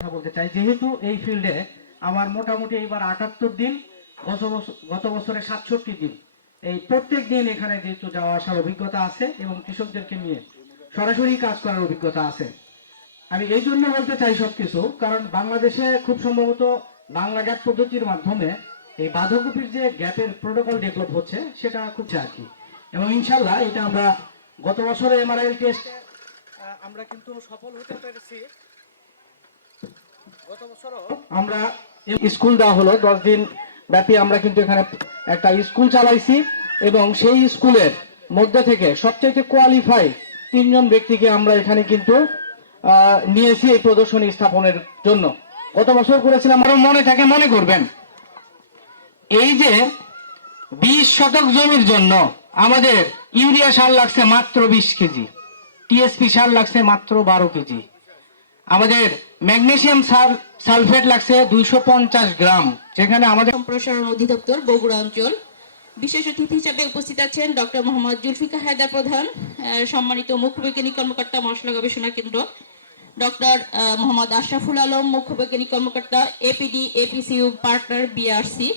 কথা বলতে চাই। যেহেতু এই ফিল্ডে আমার মোটামুটি এবার আটাত্তর দিন, গত বছর সাতষট্টি দিন। এই প্রত্যেক দিন এখানে যেহেতু যাওয়া আসার অভিজ্ঞতা আছে এবং কৃষকদেরকে নিয়ে সরাসরি কাজ করার অভিজ্ঞতা আছে। আমি এই জন্য বলতে চাই সবকিছু, কারণ বাংলাদেশে খুব সম্ভবত বাংলা গ্যাপ পদ্ধতির মাধ্যমে এই বাঁধাকপির যে গ্যাপের প্রোটোকল ডেভেলপ হচ্ছে, সেটা খুব আর এবং ইনশাল্লাহ এটা আমরা গত বছরে এমআরআই টেস্ট আমরা কিন্তু সফল হতে পেরেছি। আমরা স্কুল দেওয়া হলো, দশ দিন ব্যাপী আমরা কিন্তু এখানে একটা স্কুল চালাইছি এবং সেই স্কুলের মধ্যে থেকে সবচেয়ে কোয়ালিফাই তিনজন ব্যক্তিকে আমরা এখানে কিন্তু নিয়েছি এই প্রদর্শনী স্থাপনের জন্য। গত বছর করেছিলাম, আরও মনে থাকে, মনে করবেন। এই যে বিশ শতক জমির জন্য আমাদের ইউরিয়া সার লাগছে মাত্র বিশ কেজি, টিএসপি সার লাগছে মাত্র বারো কেজি। আমাদের ম্যাগনেসিয়াম সাল, সালফেট লাগছে দুইশো পঞ্চাশ গ্রাম। যেখানে আমাদের সম্প্রসারণ অধিদপ্তর বগুড়া অঞ্চল। বিশেষ অতিথি হিসেবে উপস্থিত আছেন ডক্টর মোহাম্মদ জুলফিকা হায়দার প্রধান সম্মানিত মুখ্য বৈজ্ঞানিক কর্মকর্তা, মশলা গবেষণা কেন্দ্র। ডক্টর মোহাম্মদ আশরাফুল আলম, মুখ্য বৈজ্ঞানিক কর্মকর্তা, APD, APCU partner, BRC.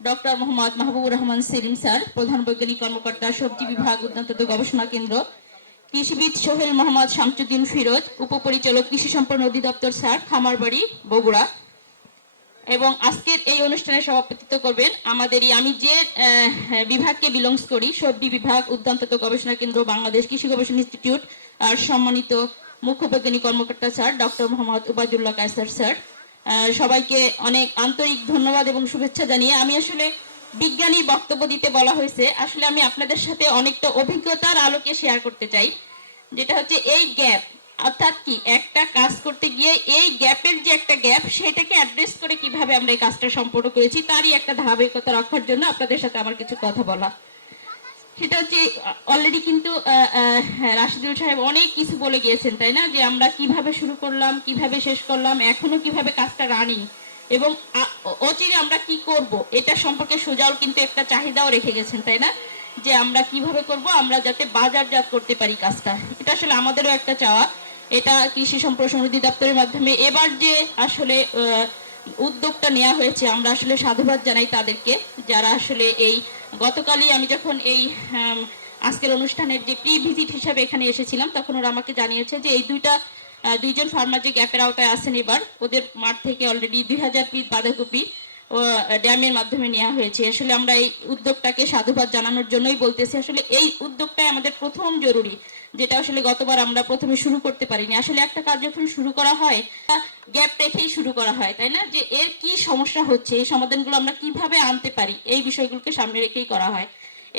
Doctor Mohammad Mahbubur Rahman Selim sir, প্রধান বৈজ্ঞানিক কর্মকর্তা, সবজি বিভাগ উদ্যান্ত গবেষণা কেন্দ্র। কৃষিবিদ সোহেল মোহাম্মদ শামসুদ্দিন ফিরোজ, উপপরিচালক কৃষি সম্পন্ন অধিদপ্তর স্যার খামারবাড়ি, বগুড়া। এবং আজকের এই অনুষ্ঠানে সভাপতিত্ব করবেন আমাদেরই, আমি যে বিভাগকে বিলংস করি, সবজি বিভাগ উদ্যান্ত গবেষণা কেন্দ্র, বাংলাদেশ কৃষি গবেষণা ইনস্টিটিউট, আর সম্মানিত মুখ্য বৈজ্ঞানিক কর্মকর্তা sir, doctor Mohammad Ubaidullah Kaiser sir. সবাইকে অনেক আন্তরিক ধন্যবাদ এবং শুভেচ্ছা জানিয়ে আমি আসলে বিজ্ঞানী বক্তব্য দিতে বলা হয়েছে, আসলে আমি আপনাদের সাথে অনেকটা অভিজ্ঞতার আলোকে শেয়ার করতে চাই, যেটা হচ্ছে এই গ্যাপ অর্থাৎ কি একটা কাজ করতে গিয়ে এই গ্যাপের যে একটা গ্যাপ সেটাকে অ্যাড্রেস করে কীভাবে আমরা এই কাজটা সম্পূর্ণ করেছি, তারই একটা ধারাবাহিকতা রাখার জন্য আপনাদের সাথে আমার কিছু কথা বলা। সেটা হচ্ছে অলরেডি কিন্তু রাশিদুল সাহেব অনেক কিছু বলে গিয়েছেন, তাই না? যে আমরা কীভাবে শুরু করলাম, কীভাবে শেষ করলাম, এখনও কীভাবে কাজটা রানিং এবং অচিরে আমরা কি করব? এটা সম্পর্কে সুজাল কিন্তু একটা চাহিদাও রেখে গেছেন, তাই না? যে আমরা কীভাবে করব? আমরা যাতে বাজারজাত করতে পারি কাজটা। এটা আসলে আমাদেরও একটা চাওয়া। এটা কৃষি সম্প্রসারণ অধিদপ্তরের মাধ্যমে। এবার যে আসলে উদ্যোগটা নেওয়া হয়েছে, আমরা আসলে সাধুবাদ জানাই তাদেরকে, যারা আসলে এই গতকালই আমি যখন এই আজকের অনুষ্ঠানের যে প্রি ভিজিট হিসাবে এখানে এসেছিলাম, তখন ওরা আমাকে জানিয়েছে যে এই দুইটা দুইজন ফার্মার যে গ্যাপের আওতায় আছেন এবার। ওদের মাঠ থেকে অলরেডি দুই হাজার পিস বাঁধাকপি ড্যামের মাধ্যমে নেওয়া হয়েছে। আসলে আমরা এই উদ্যোগটাকে সাধুবাদ জানানোর জন্যই বলতেছি। আসলে এই উদ্যোগটাই আমাদের প্রথম জরুরি, যেটা আসলে গতবার আমরা প্রথমে শুরু করতে পারিনি। আসলে একটা কাজ যখন শুরু করা হয় গ্যাপ রেখেই শুরু করা হয়, তাই না? যে এর কি সমস্যা হচ্ছে, এই সমাধানগুলো আমরা কীভাবে আনতে পারি, এই বিষয়গুলোকে সামনে রেখেই করা হয়।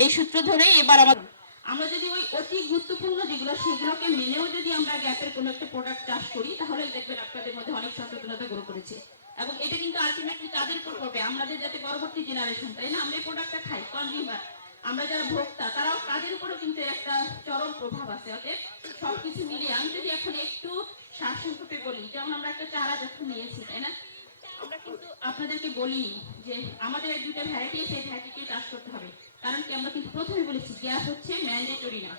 এই সূত্র ধরেই এবার আমাদের আমরা যদি ওই অতি গুরুত্বপূর্ণ যেগুলো, সেগুলোকে মেনেও যদি আমরা গ্যাপের কোনো একটা প্রোডাক্ট চাষ করি তাহলে দেখবেন আপনাদের মধ্যে অনেক সচেতনতা গ্রো করেছে এবং এটা কিন্তু আলটিমেটলি তাদের উপর পড়বে আমাদের যাতে পরবর্তী জেনারেশন তাই না? আমরা এই প্রোডাক্টটা খাই কনজিউমার আমরা যারা ভোক্তা, তারাও তাদের উপরও কিন্তু একটা চরম প্রভাব আছে। অতএব সবকিছু মিলিয়ে আমি যদি এখন একটু শ্বাস সংক্ষেপে বলি, যেমন আমরা একটা চারা যখন নিয়েছি, তাই না? আমরা কিন্তু আপনাদেরকে বলিনি যে আমাদের এই দুইটা ভ্যারাইটি সেই ভ্যারাইটিকে চাষ করতে হবে। কারণ কি আমরা কিন্তু প্রথমে বলেছি, গ্যাস হচ্ছে ম্যান্ডেটরি না।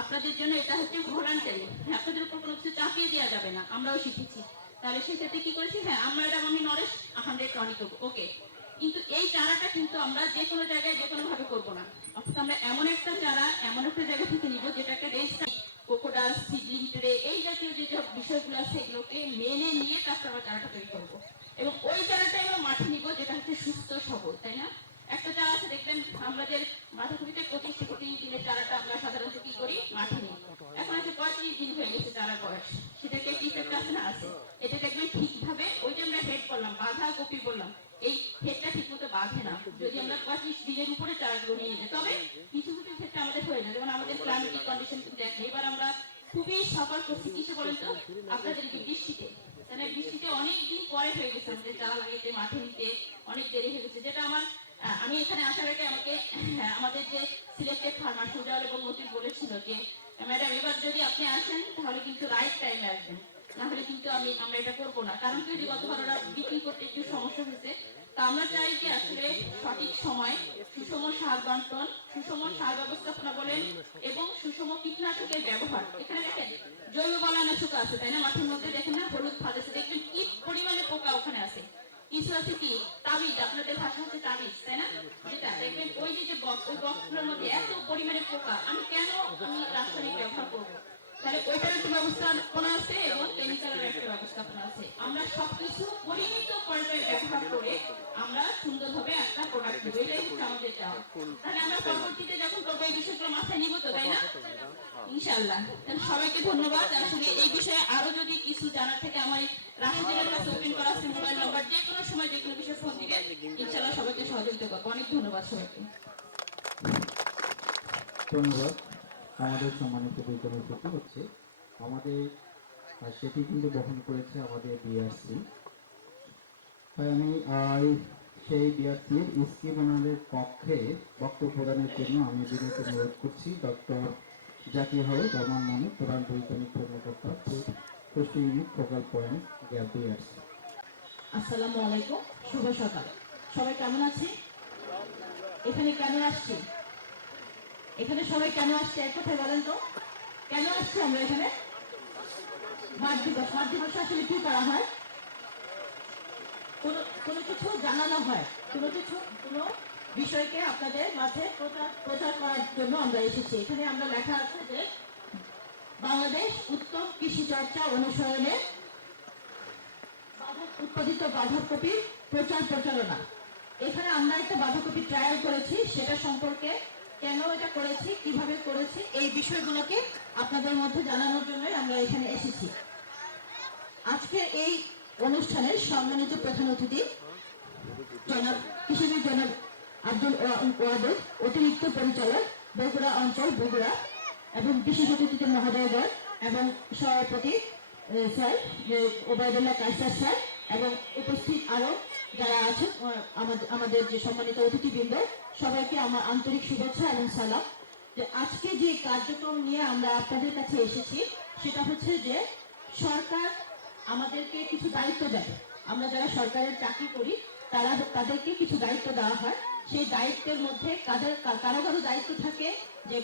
আপনাদের জন্য এটা হচ্ছে ভলান্টারি আপনাদের উপর কোনো কিছু চাপিয়ে দেওয়া যাবে না, আমরাও শিখেছি। তাহলে সেক্ষেত্রে কি করেছি? হ্যাঁ আমরা এটা আমি নরেশ হান্ড্রেড টনিক ওকে কিন্তু এই চারাটা কিন্তু আমরা যে কোনো জায়গায় যে কোনো ভাবে করব না। অর্থাৎ আমরা এমন একটা চারা, এমন একটা জায়গা থেকে নিব যেটাকে রেজিস্টার কোকোডাস সিডলিং ট্রে এই জাতীয় যে বিষয়গুলো আছে, এগুলোকে মেনে নিয়ে তারপর আমরা চারাটা তৈরি করব। এবং ওই চারাটাই আমরা মাঠে নিব যেটা হচ্ছে সুস্থ সবল তাই না একটা চারা আছে দেখবেন কিছু কিছু খুবই সফর করছি। কিসে বলেন তো? আপনাদের বৃষ্টিতে। তাহলে বৃষ্টিতে অনেক দিন পরে হয়ে গেছে আমাদের চারা মাঠে নিতে অনেক দেরি হয়ে গেছে। যেটা আমার আমি এখানে আসার আগে আমাকে আমাদের যে সিলেক্টেড ফার্মার সুজাল এবং মতির বলেছিল যে, ম্যাডাম, এবার যদি আপনি আসেন, তাহলে কিন্তু রাইট টাইমে আসবেন। নাহলে কিন্তু আমি, আমরা এটা করব না। কারণ কি যে গতবার ওরা বিক্রি করতে একটু সমস্যা হয়েছে, তা আমরা চাই যে আসলে সঠিক সময়, সুষম সার বন্টন, সুষম সার ব্যবস্থাপনা বলেন এবং সুষম কীটনাশকের ব্যবহার। এখানে দেখেন, জৈব বলানাশক আছে, তাই না? মাঠের মধ্যে দেখেন না, হলুদ ফাঁদ আছে। দেখবেন কি পরিমাণে পোকা ওখানে আছে। কিছু আছে কি? তাবিজ, আপনাদের ভাষা হচ্ছে তাবিজ, তাই না? যেটা, দেখবেন ওই যে বক্স ওই বক্সগুলোর মধ্যে এত পরিমাণে পোকা, আমি কেন আমি রাসায়নিক ব্যবহার করব? তাহলে ওইটার একটা ব্যবস্থাপনা আছে? এবং কেমিক্যালের একটা ব্যবস্থাপনা আছে। আমরা সবকিছু পরিমিত পর্যায়ে ব্যবহার করে আমরা সুন্দরভাবে একটা প্রোডাক্ট দেবো এটাই আমাদের চাওয়া তাহলে আমরা পরবর্তীতে যখন করব এই মাথায় নিব তো, তাই না? ইনশাআল্লাহ। তাহলে সবাইকে ধন্যবাদ। আসলে এই বিষয়ে আরও যদি কিছু জানার থেকে, আমার রাশিদের কাছে ওপেন করা আছে মোবাইল নাম্বার যে কোনো সময় যে কোনো বিষয়ে ফোন দিবেন, ইনশাআল্লাহ সবাইকে সহযোগিতা করব। অনেক ধন্যবাদ সবাইকে। ধন্যবাদ। আমাদের সম্মানিত বিদ্যালয় থেকে হচ্ছে? আমাদের সেটি কিন্তু বহন করেছে আমাদের বিআরসি। তাই আমি সেই বিআরসির স্কিম ওনারের পক্ষে বক্তব্য প্রদানের জন্য আমি বিনীত অনুরোধ করছি। ডক্টর জাকির হাউস আমার নামে প্রধান বৈজ্ঞানিক কর্মকর্তা পুষ্টি ইউনিট, ফোকাল পয়েন্ট বিআরসি। আসসালামু আলাইকুম। শুভ সকাল। সবাই কেমন আছি এখানে কেন আসছি এখানে সবাই কেন আসছে? এক কথায় বলেন তো। কেন আসছে আমরা এখানে? মাঠ দিবস মাঠ আসলে কি করা হয়? কোনো কোনো কিছু জানানো হয়? কোনো কিছু, কোনো বিষয়কে আপনাদের মাঝে প্রচার করার জন্য আমরা এসেছি। এখানে আমরা লেখা আছে যে বাংলাদেশ উত্তম কৃষি চর্চা অনুসরণে উৎপাদিত বাঁধাকপির প্রচার প্রচারণা। এখানে আমরা একটা বাঁধাকপি ট্রায়াল করেছি, সেটা সম্পর্কে কেন এটা করেছি, কীভাবে করেছি, এই বিষয়গুলোকে আপনাদের মধ্যে জানানোর জন্যই আমরা এখানে এসেছি। আজকে এই অনুষ্ঠানের সম্মানিত প্রধান অতিথি জনাব, কৃষিবিদ জনাব আব্দুল ওয়া- ওয়াদুদ, অতিরিক্ত পরিচালক বগুড়া অঞ্চল, বগুড়া, এবং বিশেষ অতিথি মহোদয়গণ এবং সভাপতি স্যার ওবায়দুল্লাহ কাইসার স্যার, এবং উপস্থিত আরও যারা আছেন আমাদের যে সম্মানিত অতিথিবৃন্দ, সবাইকে আমার আন্তরিক শুভেচ্ছা এবং সালাম। যে আজকে যে কার্যক্রম নিয়ে আমরা আপনাদের কাছে এসেছি, সেটা হচ্ছে যে সরকার আমাদেরকে কিছু দায়িত্ব দেয়। আমরা যারা সরকারের চাকরি করি, তারা তাদেরকে কিছু দায়িত্ব দেওয়া হয়। সেই দায়িত্বের মধ্যে কাদের কারও কারও দায়িত্ব থাকে যে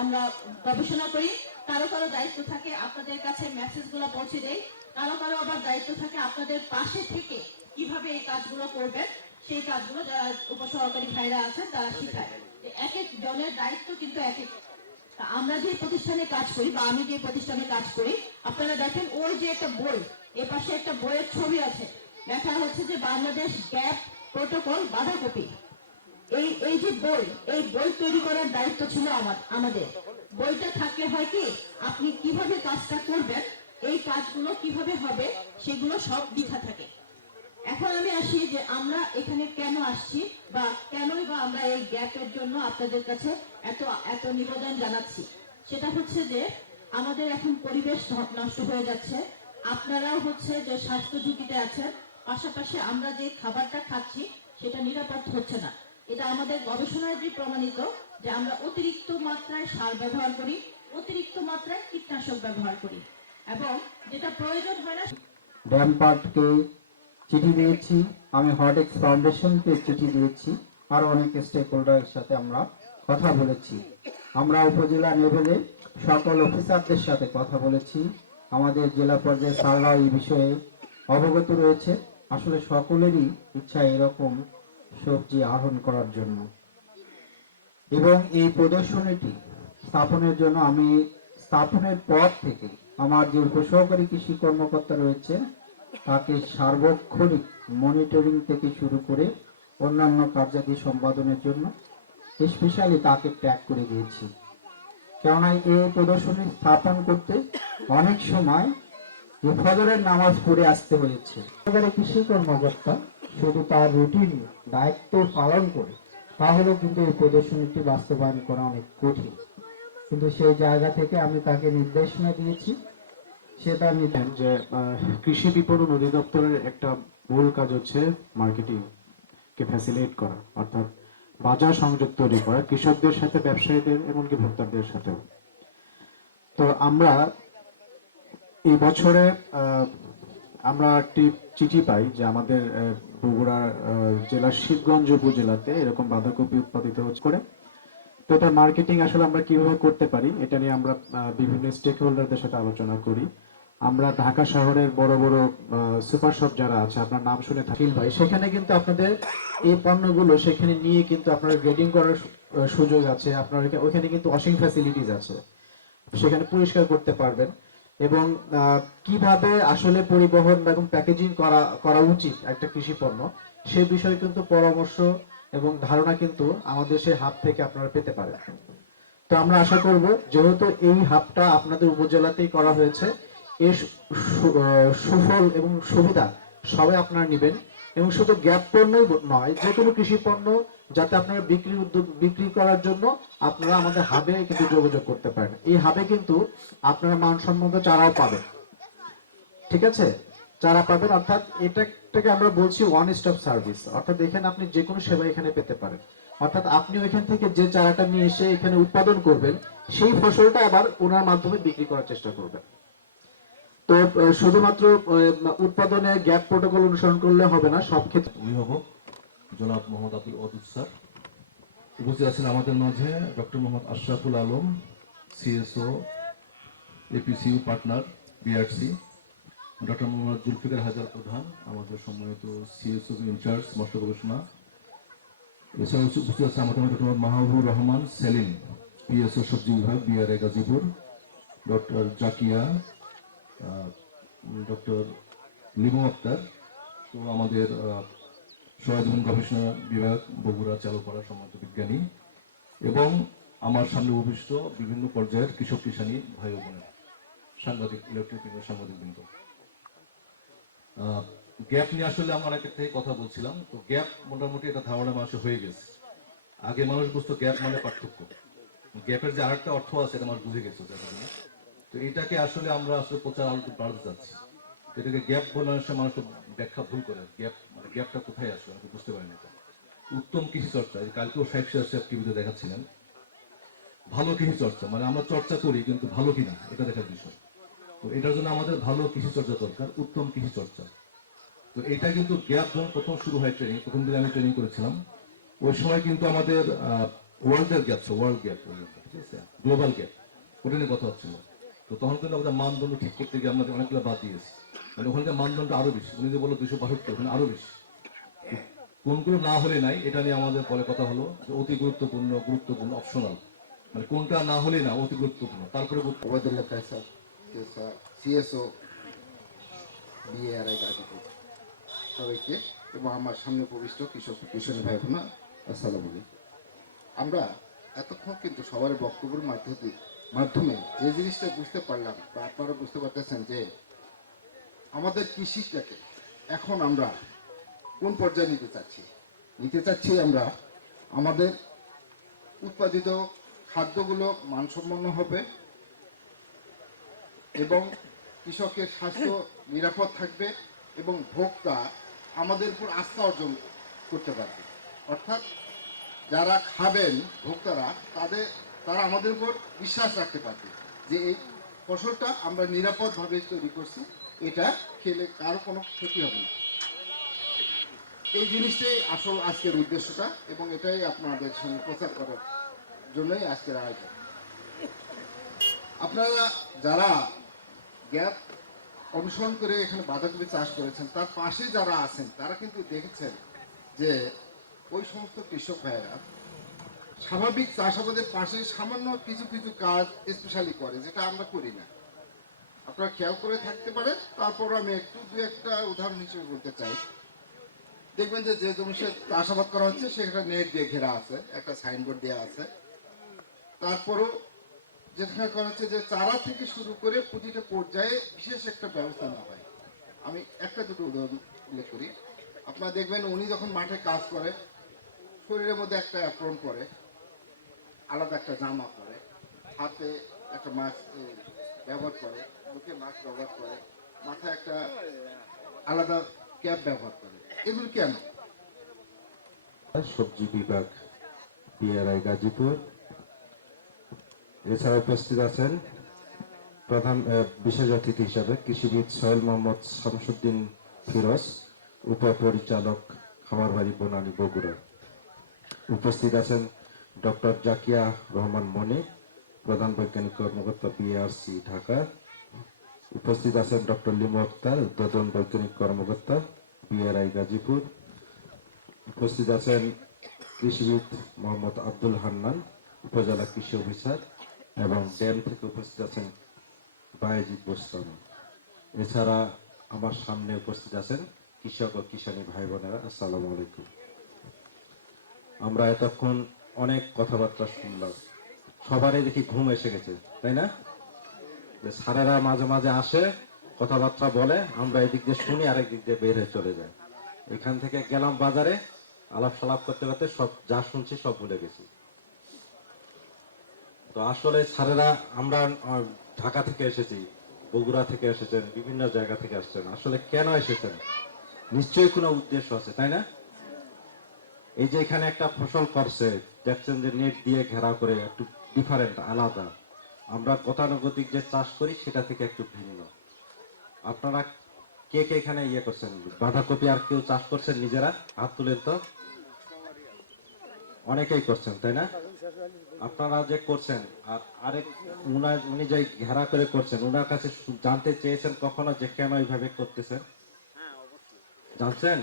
আমরা গবেষণা করি, কারও কারও দায়িত্ব থাকে আপনাদের কাছে মেসেজগুলো পৌঁছে দেয় কারও কারও আবার দায়িত্ব থাকে আপনাদের পাশে থেকে কীভাবে এই কাজগুলো করবেন, সেই কাজগুলো যারা উপসহকারী ভাইরা আছেন তারা শিখায়। এক এক জনের দায়িত্ব কিন্তু এক এক। আমরা যে প্রতিষ্ঠানে কাজ করি বা আমি যে প্রতিষ্ঠানে কাজ করি, আপনারা দেখেন ওই যে একটা বই, এ পাশে একটা বইয়ের ছবি আছে। লেখা হচ্ছে যে বাংলাদেশ গ্যাপ প্রোটোকল বাঁধাকপি। এই এই যে বই, এই বই তৈরি করার দায়িত্ব ছিল আমার, আমাদের। বইটা থাকলে হয় কি, আপনি কীভাবে কাজটা করবেন, এই কাজগুলো কীভাবে হবে, সেগুলো সব লেখা থাকে। আসি যে আমরা এখানে কেন আসছি বা কেনই বা আমরা এই গ্যাপের জন্য আপনাদের কাছে এত এত নিবেদন জানাচ্ছি। সেটা হচ্ছে যে আমাদের এখন পরিবেশ নষ্ট হয়ে যাচ্ছে। আপনারাও হচ্ছে যে স্বাস্থ্য ঝুঁকিতে আছেন। পাশাপাশি আমরা যে খাবারটা খাচ্ছি, সেটা নিরাপদ হচ্ছে না। এটা আমাদের গবেষণায় যে প্রমাণিত যে আমরা অতিরিক্ত মাত্রায় সার ব্যবহার করি, অতিরিক্ত মাত্রায় কীটনাশক ব্যবহার করি। এবং যেটা প্রয়োজন হয় না ড্যামপার্টকে চিঠি দিয়েছি। আমি হটেক্স ফাউন্ডেশনকে চিঠি দিয়েছি। আর অনেক স্টেক হোল্ডারের সাথে আমরা কথা বলেছি। আমরা উপজেলা লেভেলে সকল অফিসারদের সাথে কথা বলেছি। আমাদের জেলা পর্যায়ে স্যাররা এই বিষয়ে অবগত রয়েছে। আসলে সকলেরই ইচ্ছা এরকম সবজি আহরণ করার জন্য। এবং এই প্রদর্শনীটি স্থাপনের জন্য আমি স্থাপনের পর থেকে আমার যে উপসহকারী কৃষি কর্মকর্তা রয়েছে তাকে সার্বক্ষণিক মনিটরিং থেকে শুরু করে অন্যান্য কার্যাদি সম্পাদনের জন্য স্পেশালি তাকে ট্যাগ করে দিয়েছি। কেননা এই প্রদর্শনী স্থাপন করতে অনেক সময় ফজরের নামাজ পড়ে আসতে হয়েছে। কৃষি কর্মকর্তা শুধু তার রুটিন দায়িত্ব পালন করে তাহলেও কিন্তু এই প্রদর্শনীটি বাস্তবায়ন করা অনেক কঠিন। কিন্তু সেই জায়গা থেকে আমি তাকে নির্দেশনা দিয়েছি সেটা জানেন যে কৃষি বিপণন অধিদপ্তরের একটা মূল কাজ হচ্ছে মার্কেটিং কে ফ্যাসিলিটেট করা, অর্থাৎ বাজার সংযোগ তৈরি করা, কৃষকদের সাথে, ব্যবসায়ীদের, এমনকি ভোক্তাদের সাথেও। তো আমরা এই বছরে আমরা একটি চিঠি পাই যে আমাদের বগুড়া জেলার শিবগঞ্জ উপজেলাতে এরকম বাঁধাকপি উৎপাদিত করে। তো এটা মার্কেটিং আসলে আমরা কীভাবে করতে পারি, এটা নিয়ে আমরা বিভিন্ন স্টেক হোল্ডারদের সাথে আলোচনা করি। আমরা ঢাকা শহরের বড় বড় সুপার শপ যারা আছে, আপনার নাম শুনে থাকেন ভাই, সেখানে কিন্তু আপনাদের এই পণ্যগুলো সেখানে নিয়ে কিন্তু আপনারা গ্রেডিং করার সুযোগ আছে। আপনার ওইখানে কিন্তু ওয়াশিং ফ্যাসিলিটিস আছে। সেখানে পরিষ্কার করতে পারবেন। এবং কীভাবে আসলে পরিবহন এবং প্যাকেজিং করা করা উচিত একটা কৃষি পণ্য, সে বিষয়ে কিন্তু পরামর্শ এবং ধারণা কিন্তু আমাদের সেই হাব থেকে আপনারা পেতে পারেন। তো আমরা আশা করব, যেহেতু এই হাবটা আপনাদের উপজেলাতেই করা হয়েছে এর সুফল এবং সুবিধা সবাই আপনারা নেবেন। এবং শুধু গ্যাপ পণ্যই নয়, যে কোনো কৃষি পণ্য যাতে আপনারা বিক্রি উদ্যোগ, বিক্রি করার জন্য আপনারা আমাদের হাবে কিন্তু যোগাযোগ করতে পারেন। এই হাবে কিন্তু আপনারা মানসম্মত চারাও পাবেন। ঠিক আছে? চারা পাবেন, অর্থাৎ এটাকে আমরা বলছি ওয়ান স্টপ সার্ভিস অর্থাৎ এখানে আপনি যে কোনো সেবা এখানে পেতে পারেন। অর্থাৎ আপনি ওইখান থেকে যে চারাটা নিয়ে এসে এখানে উৎপাদন করবেন, সেই ফসলটা আবার ওনার মাধ্যমে বিক্রি করার চেষ্টা করবেন। তো শুধুমাত্র উৎপাদনে গ্যাপ প্রোটোকল অনুসরণ করলে হবে না, সব ক্ষেত্রে অভিভাবক জনাব মোহাম্মদ আব্দুল অদুদ স্যার। উপস্থিত আছেন আমাদের মাঝে doctor Mohammad Ashraful Alam, CSO, APCU partner, BRC, doctor Mohammad Zulfikar Hazar প্রধান, আমাদের সম্মানিত সিএসও ইনচার্জ মশলা গবেষণা। এছাড়াও উপস্থিত আছে আমাদের ডক্টর মাহবুব রহমান, সেলিম, পিএসও সবজি বিভাগ, BRA Gazipur, doctor Zakia doctor Limu Akter তো আমাদের আহ, গবেষণা বিভাগ বগুড়া চালু করা সম্মানিত বিজ্ঞানী এবং আমার সামনে উপবিষ্ট বিভিন্ন পর্যায়ের কৃষক কিষানী ভাই বোনের সাংবাদিক ইলেকট্রিক সাংবাদিক বৃন্দ। গ্যাপ নিয়ে আসলে আমরা অনেকের থেকে কথা বলছিলাম তো গ্যাপ মোটামুটি একটা ধারণা মানুষের হয়ে গেছে। আগে মানুষ বুঝতো গ্যাপ মানে পার্থক্য। গ্যাপের যে আরেকটা অর্থ আছে এটা মানুষ বুঝে গেছে। তো এটাকে আসলে আমরা আসলে প্রচার আলো বাড়াতে চাচ্ছি। এটাকে গ্যাপ বলে অনেক সময় মানুষ ব্যাখ্যা ভুল করে। গ্যাপ মানে গ্যাপটা কোথায় আসলে আমি বুঝতে পারি না উত্তম কৃষি চর্চা কালকেও সাহেব সাহেব টিভিতে দেখাচ্ছিলেন। ভালো কৃষি চর্চা মানে আমরা চর্চা করি কিন্তু ভালো কিনা, এটা দেখার বিষয়। তো এটার জন্য আমাদের ভালো কৃষি চর্চা দরকার, উত্তম কৃষি চর্চা। তো এটা কিন্তু গ্যাপ যখন প্রথম শুরু হয় ট্রেনিং প্রথম দিন আমি ট্রেনিং করেছিলাম, ওই সময় কিন্তু আমাদের ওয়ার্ল্ডের গ্যাপ ছিল ওয়ার্ল্ড গ্যাপ ঠিক আছে? গ্লোবাল গ্যাপ ওটা নিয়ে কথা হচ্ছিল। তো তখন কিন্তু আমাদের মানদণ্ড ঠিক করতে গিয়ে আমাদের অনেকগুলো বাদ দিয়েছি মানে ওখানকার মানদণ্ড আরও বেশি। উনি যে বলল দুশো বাষট্টি, ওখানে আরও বেশি। কোনগুলো না হলে নাই, এটা নিয়ে আমাদের পরে কথা হলো যে অতি গুরুত্বপূর্ণ গুরুত্বপূর্ণ অপশনাল মানে কোনটা না হলে না, অতি গুরুত্বপূর্ণ। তারপরে সবাইকে, এবং আমার সামনে উপবিষ্ট কৃষক কৃষক ভাই আমরা এতক্ষণ কিন্তু সবার বক্তব্যের মাধ্যমে মাধ্যমে যে জিনিসটা বুঝতে পারলাম বা আপনারা বুঝতে পারতেছেন যে আমাদের কৃষিটাকে এখন আমরা কোন পর্যায়ে নিতে চাচ্ছি? নিতে চাচ্ছি আমরা আমাদের উৎপাদিত খাদ্যগুলো মানসম্পন্ন হবে এবং কৃষকের স্বাস্থ্য নিরাপদ থাকবে এবং ভোক্তা আমাদের উপর আস্থা অর্জন করতে পারবে। অর্থাৎ যারা খাবেন, ভোক্তারা, তাদের, তারা আমাদের উপর বিশ্বাস রাখতে পারবে যে এই ফসলটা আমরা নিরাপদভাবে তৈরি করছি। এটা খেলে কারও কোনো ক্ষতি হবে না। এই জিনিসটাই আসল আজকের উদ্দেশ্যটা এবং এটাই আপনাদের সঙ্গে প্রচার করার জন্যই আজকের আয়োজন। আপনারা যারা গ্যাপ অনুসরণ করে এখানে বাঁধাকপি চাষ করেছেন, তার পাশে যারা আছেন, তারা কিন্তু দেখেছেন যে ওই সমস্ত কৃষক ভাইয়েরা স্বাভাবিক চাষাবাদের পাশে সামান্য কিছু কিছু কাজ স্পেশালি করে, যেটা আমরা করি না। আপনারা খেয়াল করে থাকতে পারেন, তারপর আমি একটু দু একটা উদাহরণ হিসেবে বলতে চাই। দেখবেন যে যে জমিতে চাষাবাদ করা হচ্ছে, সেখানে নেট দিয়ে ঘেরা আছে, একটা সাইনবোর্ড দেওয়া আছে। তারপরও যেখানে করা হচ্ছে যে, চারা থেকে শুরু করে প্রতিটা পর্যায়ে বিশেষ একটা ব্যবস্থা নেওয়া হয়। আমি একটা দুটো উদাহরণ উল্লেখ করি। আপনারা দেখবেন উনি যখন মাঠে কাজ করে শরীরের মধ্যে একটা অ্যাপ্রন পরে, আলাদা একটা জামা পরে, হাতে একটা মাস্ক ব্যবহার করে, মুখে মাস্ক ব্যবহার করে, মাথায় একটা আলাদা ক্যাপ ব্যবহার করে। এগুলো কেন? সবজি বিভাগ, পিআরআই গাজীপুর। এছাড়া উপস্থিত আছেন প্রধান বিশেষ অতিথি হিসাবে কৃষিবিদ সোহেল মোহাম্মদ শামসুদ্দিন ফিরোজ, উপপরিচালক খামারবাড়ি বনানী বগুড়া। উপস্থিত আছেন ডক্টর জাকিয়া রহমান মনি, প্রধান বৈজ্ঞানিক কর্মকর্তা বিআরসি ঢাকা। উপস্থিত আছেন ডক্টর লিমু আক্তার, উদ্বোধন বৈজ্ঞানিক কর্মকর্তা বিআরআই গাজীপুর। উপস্থিত আছেন কৃষিবিদ মোহাম্মদ আব্দুল হান্নান, উপজেলা কৃষি অফিসার এবং ড্যাম থেকে উপস্থিত আছেন বায়েজিৎ গোস্বামী। এছাড়া আমার সামনে উপস্থিত আছেন কৃষক ও কিষানী ভাই বোনেরা, আসসালামু আলাইকুম। আমরা এতক্ষণ অনেক কথাবার্তা শুনলাম। সবারই দেখি ঘুম এসে গেছে, তাই না? যে স্যারেরা মাঝে মাঝে আসে, কথাবার্তা বলে, আমরা এদিক দিয়ে শুনি, আরেক দিক দিয়ে বের হয়ে চলে যাই এখান থেকে গেলাম বাজারে, আলাপ সালাপ করতে করতে সব যা শুনছি সব ভুলে গেছি। তো আসলে স্যারেরা আমরা ঢাকা থেকে এসেছি, বগুড়া থেকে এসেছেন, বিভিন্ন জায়গা থেকে আসছেন। আসলে কেন এসেছেন? নিশ্চয়ই কোনো উদ্দেশ্য আছে, তাই না? এই যে এখানে একটা ফসল করছে দেখছেন যে নেট দিয়ে ঘেরা করে একটু ডিফারেন্ট আলাদা। আমরা গতানুগতিক যে চাষ করি সেটা থেকে একটু ভিন্ন। আপনারা কে কে এখানে ইয়ে করছেন? বাঁধাকপি আর কেউ চাষ করছেন নিজেরা? হাত তুলেন তো। অনেকেই করছেন তাই না? আপনারা যে করছেন আর আরেক উনার উনি যে ঘেরা করে করছেন উনার কাছে জানতে চেয়েছেন কখনো যে কেন এইভাবে করতেছেন? জানছেন?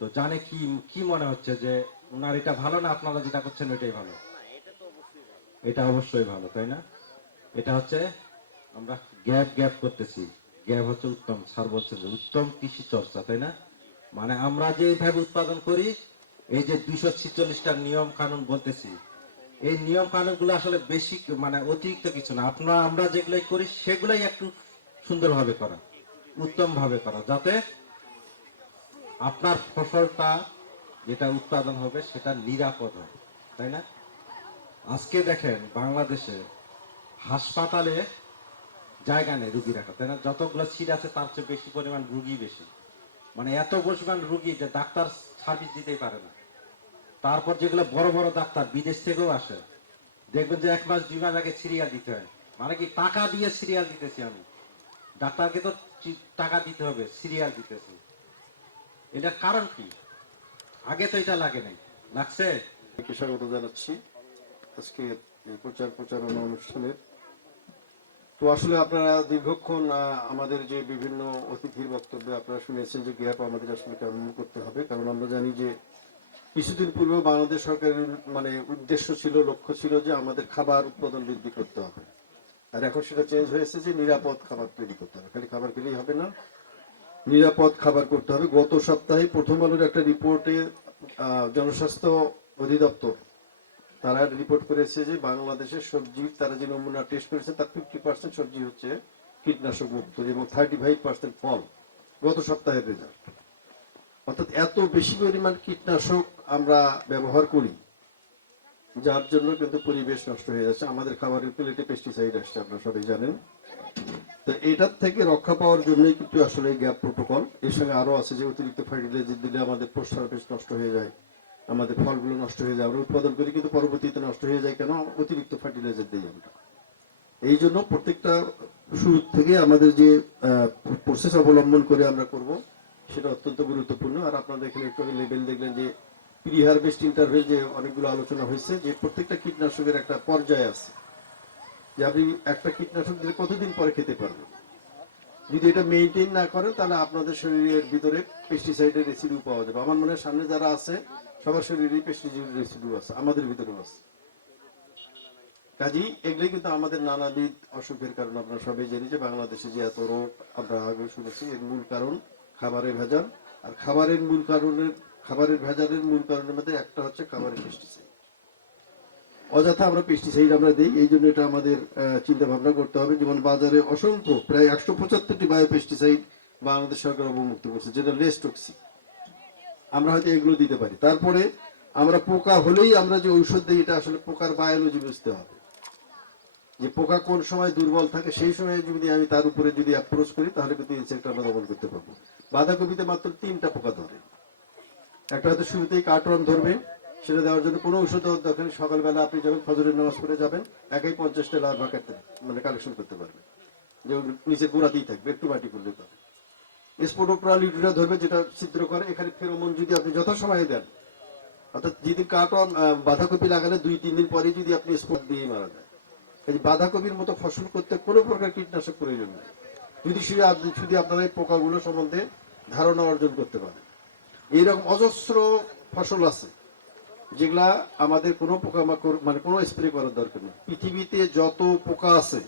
তো জানে কি কি মনে হচ্ছে যে উনার এটা ভালো না আপনারা যেটা করছেন ওইটাই ভালো? এটা অবশ্যই ভালো, তাই না? এটা হচ্ছে আমরা গ্যাপ গ্যাপ করতেছি। গ্যাপ হচ্ছে উত্তম স্যার বলছেন যে উত্তম কৃষি চর্চা, তাই না? মানে আমরা যে এইভাবে উৎপাদন করি, এই যে দুইশো ছিচল্লিশটা নিয়ম কানুন বলতেছি, এই নিয়ম কানুনগুলো আসলে বেশি মানে অতিরিক্ত কিছু না। আপনারা, আমরা যেগুলাই করি, সেগুলাই একটু সুন্দরভাবে করা উত্তম ভাবে করা, যাতে আপনার ফসলটা যেটা উৎপাদন হবে সেটা নিরাপদ হবে, তাই না? আজকে দেখেন বাংলাদেশে হাসপাতালে জায়গা নেই রুগী রাখা তাই না? যতগুলো সিট আছে তার চেয়ে বেশি পরিমাণ রুগী বেশি। মানে এত পরিমাণ রুগী যে ডাক্তার সার্ভিস দিতেই পারে না। তারপর যেগুলো বড় বড় ডাক্তার বিদেশ থেকেও আসে, দেখবেন যে এক মাস, দুই মাস আগে সিরিয়াল দিতে হয়। মানে কি, টাকা দিয়ে সিরিয়াল দিতেছি আমি। ডাক্তারকে তো টাকা দিতে হবে, সিরিয়াল দিতেছি। এটার কারণ কি? আগে তো এটা লাগে নাই। লাগছে? স্বাগত জানাচ্ছি। আজকে প্রচার প্রচারণা অনুষ্ঠানের। তো আসলে আপনারা দীর্ঘক্ষণ আমাদের যে বিভিন্ন অতিথির বক্তব্যে আপনারা শুনেছেন যে গ্যাপ আমাদের আসলে কেমন করতে হবে। কারণ আমরা জানি যে কিছুদিন পূর্বে বাংলাদেশ সরকারের মানে উদ্দেশ্য ছিল, লক্ষ্য ছিল যে আমাদের খাবার উৎপাদন বৃদ্ধি করতে হবে। আর এখন সেটা চেঞ্জ হয়েছে যে নিরাপদ খাবার তৈরি করতে হবে। খালি খাবার খেলেই হবে না নিরাপদ খাবার করতে হবে। গত সপ্তাহে প্রথম আলোর একটা রিপোর্টে জনস্বাস্থ্য অধিদপ্তর, তারা রিপোর্ট করেছে যে বাংলাদেশের সবজি, তারা যে নমুনা টেস্ট করেছে, তার ফিফটি পার্সেন্ট সবজি হচ্ছে কীটনাশক মুক্ত এবং থার্টি ফাইভ পার্সেন্ট ফল। গত সপ্তাহের রেজাল্ট অর্থাৎ এত বেশি পরিমাণ কীটনাশক আমরা ব্যবহার করি, যার জন্য কিন্তু পরিবেশ নষ্ট হয়ে যাচ্ছে। আমাদের খাবারের প্লেটে পেস্টিসাইড আসছে, আপনারা সবাই জানেন। এটার থেকে রক্ষা পাওয়ার জন্যই কিন্তু আসলে গ্যাপ প্রোটোকল। এর সঙ্গে আরও আছে যে অতিরিক্ত ফার্টিলাইজার দিলে আমাদের পোস্ট হারভেস্ট নষ্ট হয়ে যায়, আমাদের ফলগুলো নষ্ট হয়ে যায়, আমরা উৎপাদন করি কিন্তু পরবর্তীতে নষ্ট হয়ে যায় কেন? অতিরিক্ত ফার্টিলাইজার দিই আমরা। এই জন্য প্রত্যেকটা শুরু থেকে আমাদের যে প্রসেস অবলম্বন করে আমরা করব, সেটা অত্যন্ত গুরুত্বপূর্ণ। আর আপনারা এখানে একটু লেভেল দেখলেন যে প্রি হারভেস্ট ইন্টারভেল যে অনেকগুলো আলোচনা হয়েছে, যে প্রত্যেকটা কীটনাশকের একটা পর্যায় আছে। যে আপনি একটা কীটনাশক দিলে কতদিন পরে খেতে পারবেন? যদি এটা মেনটেন না করেন, তাহলে আপনাদের শরীরের ভিতরে পেস্টিসাইডের রেসিডিউ পাওয়া যাবে। আমার মনে হয় সামনে যারা আছে, সবার শরীরে পেস্টিসাইড রেসিডিউ আছে, আমাদের ভিতরেও আছে। কাজেই এগুলোই কিন্তু আমাদের নানাবিধ অসুখের কারণ আপনারা সবাই জানি যে বাংলাদেশে যে এত রোগ, আমরা আগে শুনেছি, এর মূল কারণ খাবারের ভেজাল। আর খাবারের মূল কারণের, খাবারের ভেজালের মূল কারণের মধ্যে একটা হচ্ছে খাবারের পেস্টিসাইড অযথা আমরা পেস্টিসাইড আমরা দিই, এই জন্য এটা আমাদের চিন্তা ভাবনা করতে হবে। যেমন বাজারে অসংখ্য, প্রায় একশো পঁচাত্তরটি বায়ো পেস্টিসাইড বাংলাদেশ সরকার অবমুক্ত করছে, যেটা লেস আমরা হয়তো এগুলো দিতে পারি। তারপরে আমরা পোকা হলেই আমরা যে ঔষধ দিই, এটা আসলে পোকার বায়োলজি বুঝতে হবে। যে পোকা কোন সময় দুর্বল থাকে, সেই সময় যদি আমি তার উপরে যদি অ্যাপ্রোচ করি, তাহলে কিন্তু ইনসেক্ট আমরা দমন করতে পারব। বাঁধাকপিতে মাত্র তিনটা পোকা ধরে। একটা হয়তো শুরুতেই কাটন ধরবে সেটা দেওয়ার জন্য কোনো ওষুধ দেওয়ার দরকার নেই। সকালবেলা আপনি যখন ফজরের নামাজ পড়ে যাবেন একাই পঞ্চাশটা লার্ভা কাটতে মানে কালেকশন করতে পারবেন। যে নিচের গোড়াতেই থাকবে একটু মাটি করলে পাবে স্পোটোপ্রালিউটা ধরবে যেটা ছিদ্র করে এখানে ফেরোমন যদি আপনি যথাসময়ে দেন অর্থাৎ যদি কার্টন আহ, বাঁধাকপি লাগালে দুই তিন দিন পরে যদি আপনি স্পট দিয়ে মারা যায় এই বাঁধাকপির মতো ফসল করতে কোনো প্রকার কীটনাশক প্রয়োজন নেই। যদি শুধু যদি আপনারা এই পোকাগুলো সম্বন্ধে ধারণা অর্জন করতে পারেন। এইরকম অজস্র ফসল আছে। যেগুলা আমাদের কোনো পোকামাকড় মানে কোনো স্প্রে করার দরকার নেই। পৃথিবীতে যত পোকা আছে,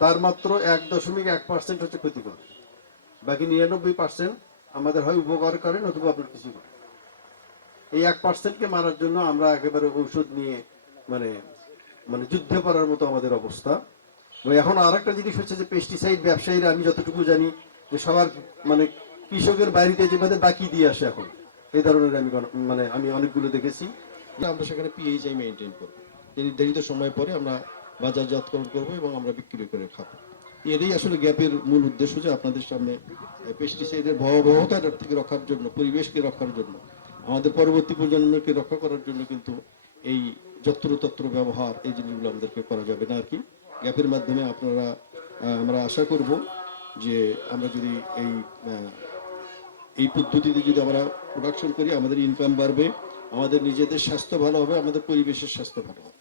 তার মাত্র এক দশমিক এক পার্সেন্ট হচ্ছে ক্ষতিকর। বাকি নিরানব্বই পার্সেন্ট আমাদের হয় উপকার করে নতুবা আপনার কিছু করে এই এক পার্সেন্টকে মারার জন্য আমরা একেবারে ঔষধ নিয়ে মানে মানে যুদ্ধ করার মতো আমাদের অবস্থা। এখন আর একটা জিনিস হচ্ছে যে পেস্টিসাইড ব্যবসায়ীরা, আমি যতটুকু জানি, যে সবার মানে কৃষকের বাড়িতে যেভাবে বাকি দিয়ে আসে এখন। এই ধরনের আমি মানে আমি অনেকগুলো দেখেছি। আমরা সেখানে পিএইচআই মেনটেন করব। নির্ধারিত সময় পরে আমরা বাজারজাতকরণ করব এবং আমরা বিক্রি করে খাব। এটাই আসলে গ্যাপের মূল উদ্দেশ্য যে আপনাদের সামনে পেস্টিসাইডের ভয়াবহতার থেকে রক্ষার জন্য, পরিবেশকে রক্ষার জন্য, আমাদের পরবর্তী প্রজন্মকে রক্ষা করার জন্য কিন্তু এই যত্রতত্র ব্যবহার এই জিনিসগুলো আমাদেরকে করা যাবে না আর কি গ্যাপের মাধ্যমে আপনারা আমরা আশা করব যে আমরা যদি এই এই পদ্ধতিতে যদি আমরা প্রোডাকশন করি, আমাদের ইনকাম বাড়বে, আমাদের নিজেদের স্বাস্থ্য ভালো হবে, আমাদের পরিবেশের স্বাস্থ্য ভালো হবে।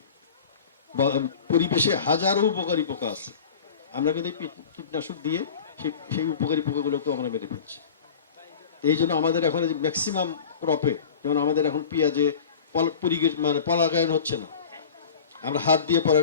পরিবেশে হাজারো উপকারী পোকা আছে। আমরা কিন্তু কীটনাশক দিয়ে সেই সেই উপকারী পোকাগুলোকে আমরা মেরে ফেলছি। এই জন্য আমাদের এখন ম্যাক্সিমাম ক্রপে যেমন আমাদের এখন পেঁয়াজে পল- পরিগে মানে পলাগায়ন হচ্ছে না। আমরা হাত দিয়ে পরা